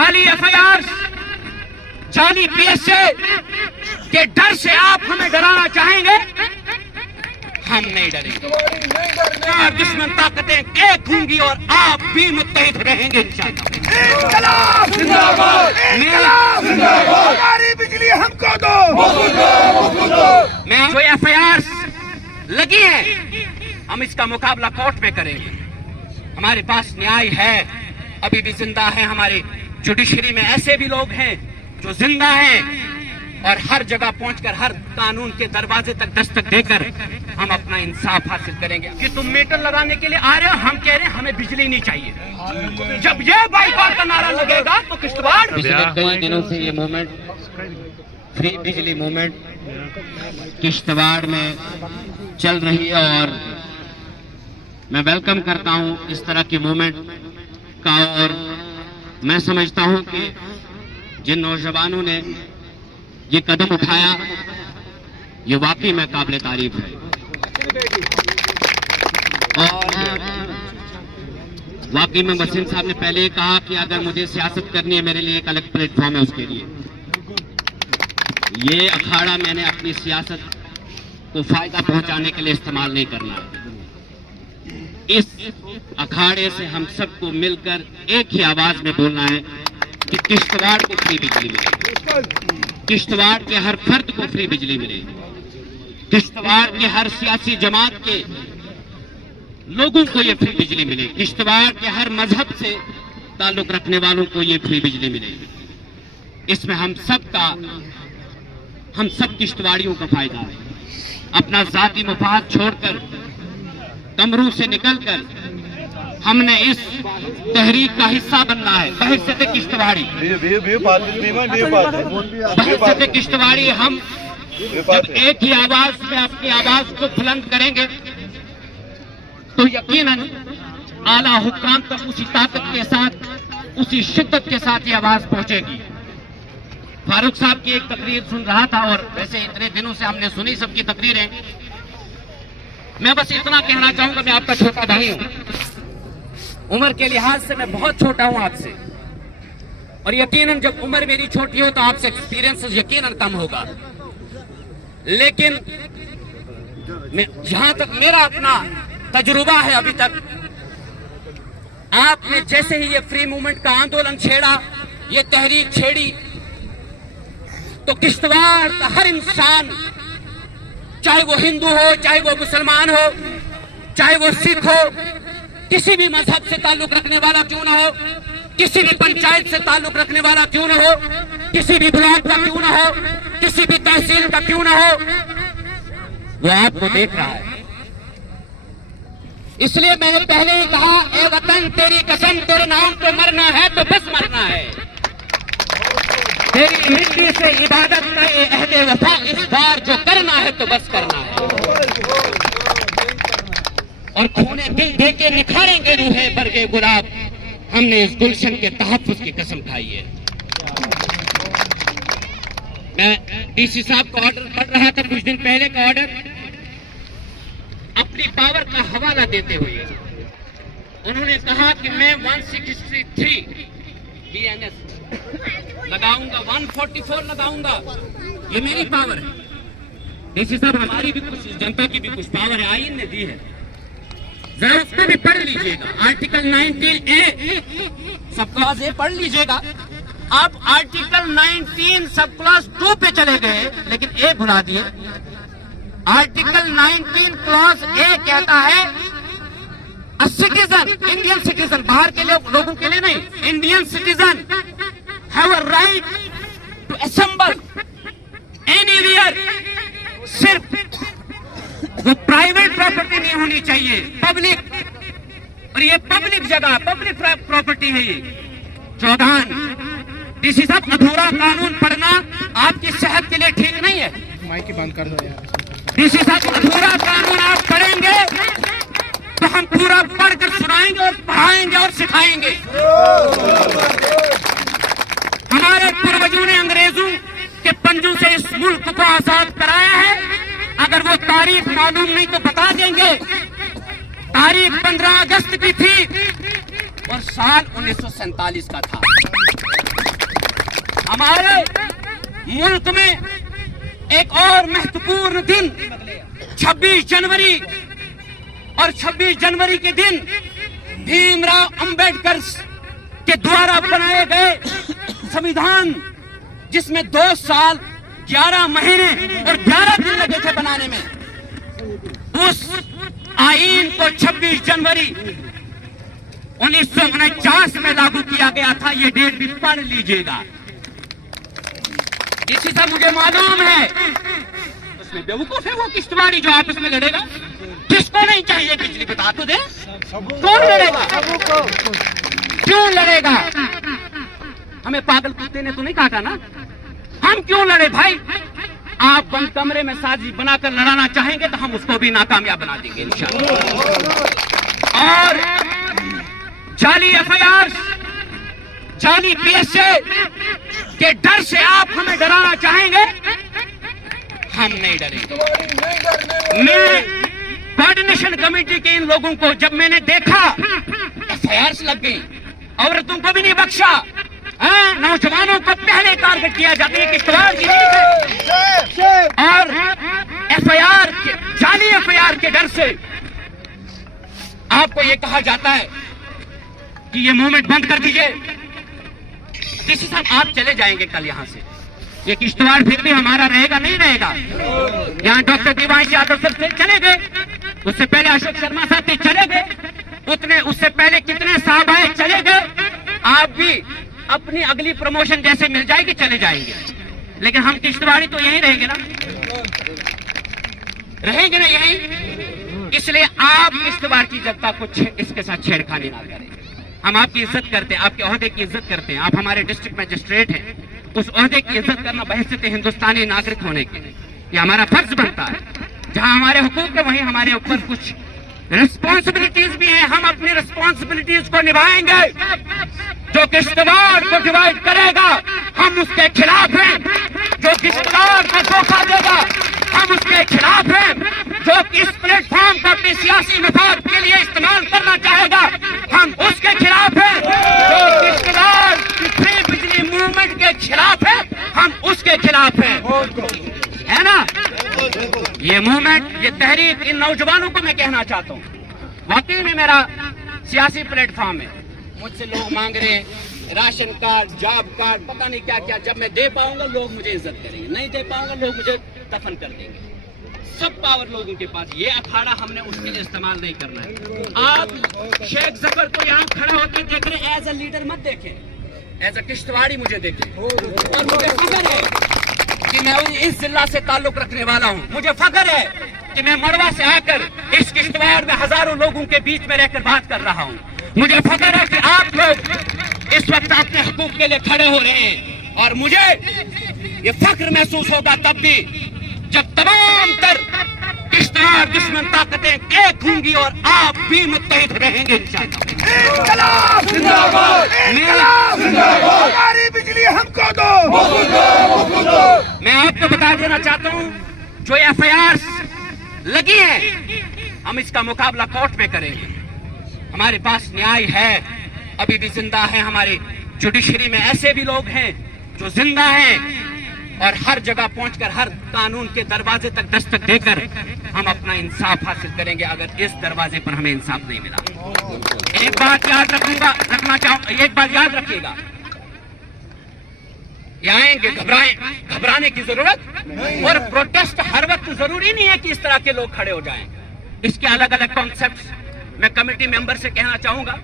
जाली एफआईआर, जाली पीएसए के डर से आप हमें डराना चाहेंगे, हम नहीं डरेंगे। दुश्मन ताकतें एक होंगी और आप भी मुत्तहिद रहेंगे इंशाअल्लाह। हमारी बिजली हमको दो। मैं जो एफआईआर लगी है, हम इसका मुकाबला कोर्ट में करेंगे। हमारे पास न्याय है, अभी भी जिंदा है। हमारे जुडिशरी में ऐसे भी लोग हैं जो जिंदा हैं और हर जगह पहुंचकर हर कानून के दरवाजे तक दस्तक देकर हम अपना इंसाफ हासिल करेंगे। कि तुम मीटर लगाने के लिए आ रहे हो, हम कह रहे हैं हमें बिजली नहीं चाहिए। जब ये बाइकआउट का नारा लगेगा तो किश्तवाड़। पिछले कई दिनों से ये मूवमेंट, फ्री बिजली मूवमेंट किश्तवाड़ में चल रही है और मैं वेलकम करता हूं इस तरह की मूवमेंट का। और मैं समझता हूं कि जिन नौजवानों ने ये कदम उठाया, ये वाकई में काबिल तारीफ है। और वाकई में वसीम साहब ने पहले कहा कि अगर मुझे सियासत करनी है, मेरे लिए एक अलग प्लेटफॉर्म है उसके लिए। ये अखाड़ा मैंने अपनी सियासत को फायदा पहुंचाने के लिए इस्तेमाल नहीं करना है। इस अखाड़े से हम सबको मिलकर एक ही आवाज में बोलना है कि किश्तवाड़ को फ्री बिजली मिले, किश्तवाड़ के हर फर्द को फ्री बिजली मिले, किश्तवाड़ के हर सियासी जमात के लोगों को ये फ्री बिजली मिले, किश्तवाड़ के हर मजहब से ताल्लुक रखने वालों को ये फ्री बिजली मिले। इसमें हम सब किश्तवाड़ियों का फायदा है। अपना जाती मफाद छोड़कर, कमरू से निकलकर हमने इस तहरीक का हिस्सा बनना है। बहशत किश्तवाड़ी, बहशत किश्तवाड़ी, हम जब एक ही आवाज में अपनी आवाज को बुलंद करेंगे तो यकीनन आला हुक्काम तक उसी ताकत के साथ, उसी शिद्दत के साथ ये आवाज पहुंचेगी। फारूक साहब की एक तकरीर सुन रहा था और वैसे इतने दिनों से हमने सुनी सबकी तकरीरें। मैं बस इतना कहना चाहूंगा, मैं आपका छोटा भाई हूं, उम्र के लिहाज से मैं बहुत छोटा हूं आपसे, और यकीनन जब उम्र मेरी छोटी हो तो आपसे एक्सपीरियंस यकीनन कम होगा। लेकिन जहां तक मेरा अपना तजुर्बा है अभी तक, आपने जैसे ही ये फ्री मूवमेंट का आंदोलन छेड़ा, ये तहरीक छेड़ी, तो किश्तवाड़ का हर इंसान, चाहे वो हिंदू हो, चाहे वो मुसलमान हो, चाहे वो सिख हो, किसी भी मजहब से ताल्लुक रखने वाला क्यों ना हो, किसी भी पंचायत से ताल्लुक रखने वाला क्यों ना हो, किसी भी ब्लॉक का क्यों ना हो, किसी भी तहसील का क्यों ना हो, वो आपको देख रहा है। इसलिए मैंने पहले ही कहा, ए वतन तेरी कसम, तेरे नाम पे मरना है तो बस मरना है। तेरी मिट्टी से इबादत का ये अहदे वफा इस बार जो करना है तो बस करना है। और खूने दिल दे के निखारेंगे रूहे बरगे गुलाब, हमने इस गुलशन के तहफ्फुज़ की कसम खाई है। मैं डीसी साहब का ऑर्डर पढ़ रहा था कुछ दिन पहले का ऑर्डर, अपनी पावर का हवाला देते हुए उन्होंने कहा कि मैं 163 BNS लगाऊंगा, 144 लगाऊंगा, ये मेरी पावर है। डीसी साहब, हमारी भी कुछ, जनता की भी कुछ पावर है, आईन ने दी है, जरा उसको भी पढ़ लीजिएगा। Article 19A sub clause A पढ़ लीजिएगा। आप आर्टिकल 19 सब क्लॉज 2 पे चले गए, लेकिन ए भुला दिए। आर्टिकल 19 क्लॉज ए कहता है, अ सिटीजन, इंडियन सिटीजन, बाहर के लोगों के लिए नहीं, Indian citizen have a right to assemble anywhere. सिर्फ वो प्राइवेट प्रॉपर्टी नहीं होनी चाहिए, पब्लिक, और ये पब्लिक जगह, पब्लिक प्रॉपर्टी है ये। चौधान, डीसी साहब, अधूरा कानून पढ़ना आपकी सेहत के लिए ठीक नहीं है। माइक बंद कर दो यार। डीसी साहब, अधूरा कानून आप पढ़ेंगे तो हम पूरा पढ़कर सुनाएंगे और पढ़ाएंगे और सिखाएंगे। हमारे पूर्वजों ने अंग्रेजों के पंजों से इस मुल्क को आजाद कराया है। अगर वो तारीख मालूम नहीं तो बता देंगे। तारीख 15 अगस्त की थी और साल 1947 का था। ہمارے ملک میں ایک اور مہتوپورن دن 26 جنوری اور 26 جنوری کے دن بھیم راؤ امبیڈکر کے دوارا بنائے گئے سمویدھان، جس میں 2 سال 11 مہینے اور 11 دن لگے تھے بنانے میں، اس آئین کو 26 جنوری 1949 میں لاگو کیا گیا تھا۔ یہ ڈیٹ بھی پڑھ لیجئے گا۔ اسی سے مجھے معلوم ہے اس میں بیوقوف ہے وہ کشتواڑی جو آپس میں لڑے گا۔ کس کو نہیں چاہیے بجلی؟ بتا تو دے، کون لڑے گا؟ کیوں لڑے گا؟ ہمیں پاگل کتے نے تو نہیں کاٹا نا، ہم کیوں لڑے بھائی؟ آپ بند کمرے میں سازی بنا کر لڑانا چاہیں گے تو ہم اس کو بھی ناکامیاب بنا دیں گے انشاءاللہ۔ اور جعلی ایف آئی آر، جعلی پی ایس اے کے ڈر سے آپ ہمیں ڈرانا چاہیں گے، ہم نہیں ڈریں گے۔ میں کوآرڈینیشن کمیٹی کے ان لوگوں کو جب میں نے دیکھا ایف آئی آر لگ گئی، عورتوں کو بھی نہیں بخشا، نوجوانوں کو پہلے ٹارگٹ کیا جاتا ہے، کشتواڑ کی اور ایف آئی آر جعلی ایف آئی آر کے ڈر سے آپ کو یہ کہا جاتا ہے کہ یہ موومنٹ بند کر دیجئے۔ کسی صاحب آپ چلے جائیں گے کل یہاں سے، یہ کشتواڑ پھر بھی ہمارا رہے گا نہیں رہے گا؟ یہاں ڈاکٹر دیوانش یادو صاحب چلے گئے، اس سے پہلے اشوک شرما صاحب چلے گئے، اس سے پہلے کتنے صاحب آئے چلے گئے۔ آپ بھی اپنی اگلی پروموشن جیسے مل جائے گی چلے جائیں گے، لیکن ہم کشتواڑی تو یہیں رہیں گے نا، رہیں گے نا یہیں۔ اس لیے آپ کشتواڑ کی جنتا کو اس کے ساتھ چھیڑخانی نہ کریں۔ ہم آپ کی عزت کرتے ہیں، آپ کے عہدے کی عزت کرتے ہیں، آپ ہمارے ڈسٹرکٹ میجسٹریٹ ہیں، اس عہدے کی عزت کرنا بحیثیت ہندوستانی ناگرک ہونے کے یہ ہمارا فرض بنتا ہے۔ جہاں ہمارے حقوق ہے وہیں ہمارے اوپر کچھ ریسپانسبلٹیز بھی ہیں، ہم اپنی ریسپانسبلٹیز کو نبھائیں گے۔ جو کشتواڑ کو ڈیوائیڈ کرے گا ہم اس کے خلاف ہیں، جو کشتواڑ کو دھوکہ دے گا ہم اس کے خلاف ہیں، جو اس پلیٹ فارم کو اپنی سیاسی مفاد کے لیے استعمال کرنا چاہے گا ہم اس کے خلاف ہیں، جو کشتواڑ کی فری بجلی موومنٹ کے خلاف ہے ہم اس کے خلاف ہیں، ہے نا؟ یہ موومنٹ، یہ تحریک ان نوجوانوں کو میں کہنا چاہتا ہوں، واقعی میں میرا سیاسی پلیٹ فارم ہے، مجھ سے لوگ مانگ رہے ہیں راشن کارڈ، جاب کارڈ، پتہ نہیں کیا کیا، جب میں دے پاؤں گا لوگ مجھے عزت کریں گے، نہیں دے پاؤں گا لوگ مجھے دفن کر دیں گے۔ سب پاور لوگوں کے پاس، یہ اکھاڑا ہم نے اس کے لیے استعمال نہیں کرنا ہے۔ آپ شیخ ظفر کو یہاں کھڑا ہو کے دیکھ رہے ہیں، ایز اے لیڈر مت دیکھیں، ایز اے کشتواڑی مجھے دیکھیں، اور مجھے فخر ہے کہ میں اس ضلع سے تعلق رکھنے والا ہوں، مجھے فخر ہے کہ میں مڑوا سے آ کر اس کشتواڑ میں ہزاروں لوگوں کے بیچ میں رہ کر بات کر رہا ہوں، مجھے فخر ہے کہ آپ لوگ اس وقت اپنے حقوق کے لیے کھڑے ہو رہے ہیں، اور مجھے یہ فخر محسوس ہوگا تب بھی جب تمام تر کشتواڑ دشمن طاقتیں ایک ہوں گی اور آپ بھی متحد رہیں گے انشاءاللہ۔ ہماری بجلی ہم کو دو۔ میں آپ کو بتا دینا چاہتا ہوں جو ایف آئی آر لگی ہیں ہم اس کا مقابلہ کورٹ میں کریں گے، ہمارے پاس نیائے ہے، ابھی بھی زندہ ہے، ہماری جوڈیشری میں ایسے بھی لوگ ہیں جو زندہ ہیں، اور ہر جگہ پہنچ کر ہر قانون کے دروازے تک دستک دے کر ہم اپنا انصاف حاصل کریں گے اگر اس دروازے پر ہمیں انصاف نہیں ملا۔ ایک بات یاد رکھنا چاہوں، ایک بات یاد رکھیے گا، یہ آئیں گے، گھبرانے کی ضرورت، اور پروٹیسٹ ہر وقت ضروری نہیں ہے کہ اس طرح کے لوگ کھڑے ہو جائیں، اس کے الگ الگ کانسیپٹس میں کمیٹی ممبر سے کہنا چاہوں گا۔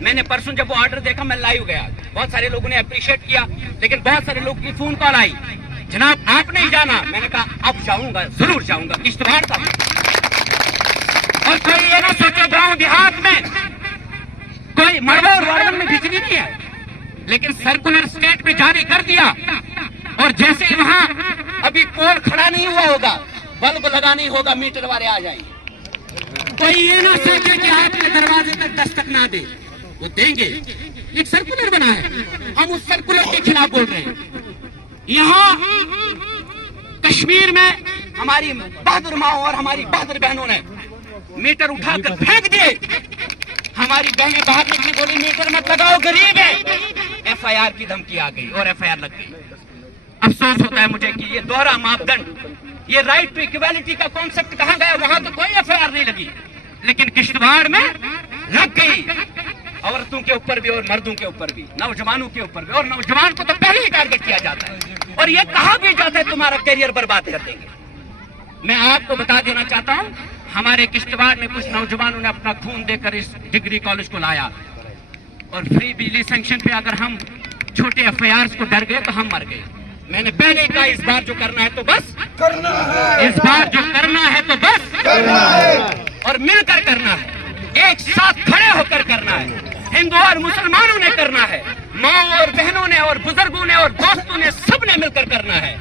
میں نے پرسوں جب وہ آرڈر دیکھا میں لائیو گیا، بہت سارے لوگوں نے اپریشیٹ کیا، لیکن بہت سارے لوگ کی فون کال آئی، جناب آپ نہیں جانا، میں نے کہا اب جاؤں گا، ضرور جاؤں گا کشتواڑ تک۔ اور کوئی یہ نہ سوچے گاؤں دیہات میں کوئی مڑوا اور وارن میں بجلی نہیں ہے، لیکن سرکولر اسٹیٹ میں جاری کر دیا، اور جیسے وہاں ابھی پول کھڑا نہیں ہوا ہوگا، بلب لگا نہیں ہوگا، میٹر والے آ جائیں گے۔ کوئی یہ نہ سوچے کہ آپ کے دروازے تک دستک نہ دے، وہ دیں گے، ایک سرکولر بنا ہے، ہم اس سرکولر کے خلاف بول رہے ہیں۔ یہاں کشمیر میں ہماری بہادر ماؤں اور ہماری بہادر بہنوں نے میٹر اٹھا کر پھینک دیے، ہماری بہنیں باہر نکلی بولی میٹر مت لگاؤ، غریب ہے، FIR की धमकी आ गई और FIR लग गई। अफसोस होता है मुझे कि ये दोहरा मापदंड, ये राइट टू इक्वालिटी का कॉन्सेप्ट कहाँ गया? वहां तो कोई FIR नहीं लगी, लेकिन किश्तवाड़ में लग गई। औरतों के ऊपर भी और मर्दों के ऊपर भी, नौजवानों के ऊपर भी। और नौजवान को तो पहले ही टारगेट किया जाता है और ये कहा भी जाता है तुम्हारा करियर बर्बाद कर देंगे। मैं आपको बता देना चाहता हूं, हमारे किश्तवाड़ में कुछ नौजवानों ने अपना खून देकर इस डिग्री कॉलेज को लाया और फ्री बिजली सैंक्शन पे अगर हम छोटे FIRs को डर गए तो हम मर गए। मैंने पहले कहा इस बार जो करना है तो बस करना है, इस बार जो करना है तो बस करना है और मिलकर करना है, एक साथ खड़े होकर करना है। हिंदू और मुसलमानों ने करना है, माँ और बहनों ने और बुजुर्गों ने और दोस्तों ने, सबने मिलकर करना है।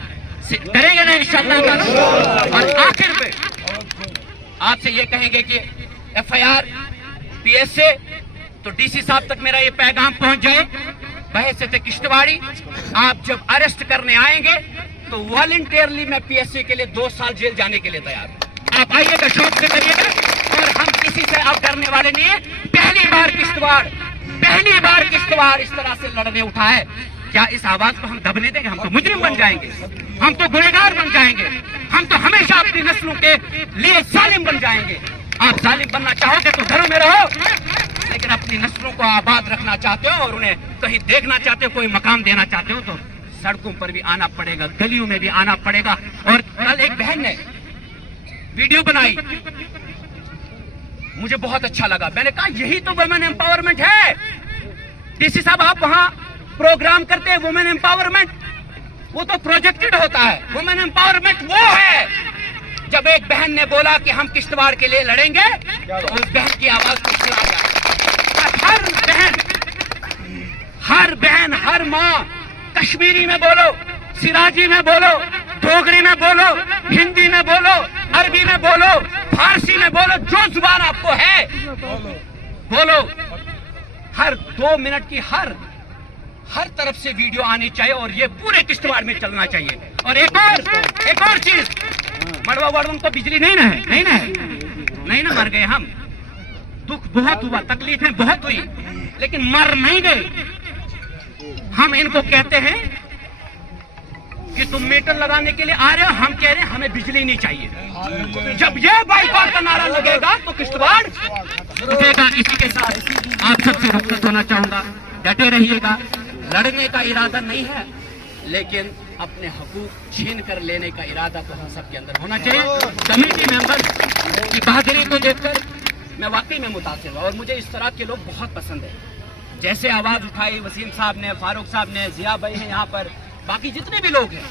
करेंगे ना इंशाअल्लाह ताला। और आखिर में आपसे ये कहेंगे कि FIR PSA तो DC साहब तक मेरा ये पैगाम पहुंच जाए। बहैसियत किश्तवाड़ी, आप जब अरेस्ट करने आएंगे तो वॉलंटियरली मैं PSA के लिए 2 साल जेल जाने के लिए तैयार हूं। आप आइएगा, शौक से करिएगा और हम किसी से अब डरने वाले नहीं है। पहली बार किश्तवाड़ इस तरह से लड़ने उठा है। क्या इस आवाज को हम दबने देंगे? हम तो मुजरिम बन जाएंगे, हम तो गुनहगार बन जाएंगे, हम तो हमेशा अपनी नस्लों के लिए जालिम बन जाएंगे। आप जालिम बनना चाहोगे तो घरों में रहो, लेकिन अपनी नस्लों को आबाद रखना चाहते हो और उन्हें कहीं देखना चाहते हो, कोई मकाम देना चाहते हो तो सड़कों पर भी आना पड़ेगा, गलियों में भी आना पड़ेगा। और कल एक बहन ने वीडियो बनाई, मुझे बहुत अच्छा लगा। मैंने कहा यही तो वुमेन एम्पावरमेंट है। DC साहब आप वहां प्रोग्राम करते हैं वुमेन एम्पावरमेंट, वो तो प्रोजेक्टेड होता है। वुमेन एम्पावरमेंट वो है जब एक बहन ने बोला कि हम किश्तवाड़ के लिए लड़ेंगे तो उस बहन की आवाज को सुना जाए। हर बहन, हर माँ कश्मीरी में बोलो, सिराजी में बोलो, डोगरी में बोलो, हिंदी में बोलो, अरबी में बोलो, फारसी में बोलो, जो जुबान आपको है बोलो। हर 2 मिनट की हर तरफ से वीडियो आनी चाहिए और ये पूरे किश्तवाड़ में चलना चाहिए। और एक और चीज, मड़वा वालों को बिजली नहीं ना मर गए हम। दुख बहुत हुआ, तकलीफें बहुत हुई, लेकिन मर नहीं गए। हम इनको कहते हैं कि तुम मीटर लगाने के लिए आ रहे हो, हम कह रहे हैं हमें बिजली नहीं चाहिए। जब ये बाइकआउट का नारा लगेगा तो किश्तवाड़ रुकेगा। इसी के साथ आप सबसे रुखसत होना चाहूंगा, डटे रहिएगा। लड़ने का इरादा नहीं है, लेकिन अपने हकूक छीन कर लेने का इरादा तो हम सबके अंदर होना चाहिए। कमेटी मेंबर की बहादुरी को देखकर मैं वाकई में मुतासिर हुआ और मुझे इस तरह के लोग बहुत पसंद है। जैसे आवाज उठाई वसीम साहब ने, फारूक साहब ने, जिया भाई हैं यहाँ पर, बाकी जितने भी लोग हैं,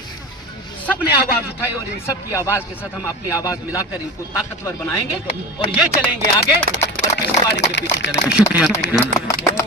सब ने आवाज उठाई और इन सब की आवाज के साथ हम अपनी आवाज मिलाकर इनको ताकतवर बनाएंगे और ये चलेंगे आगे और किश्तवाड़ इनके पीछे चलेंगे। शुक्रिया।